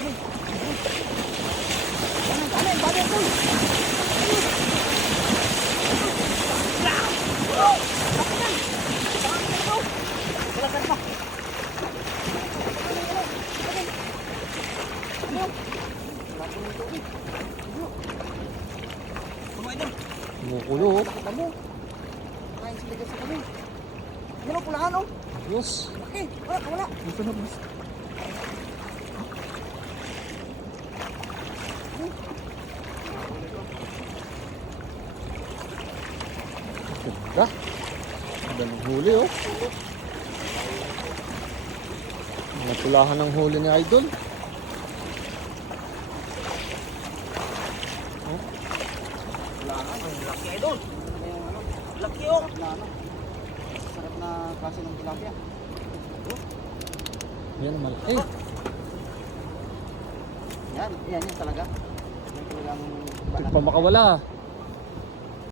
dami. Dami, dami, tol. Balasan pa. Kumukulo. Kita mo. Kain sila dyan sa kami. Ano mo, pulahan oh. Yes. Laki. Wala, wala. Ito na boss. Ganda. Ganda ng huli oh. Mga pulahan ng huli ni Idol. Laki idol. Laki oh. Sarap na klase ng tilapia. Yan ang malaki. Yan talaga. Yan talagang Hindi pa makawala.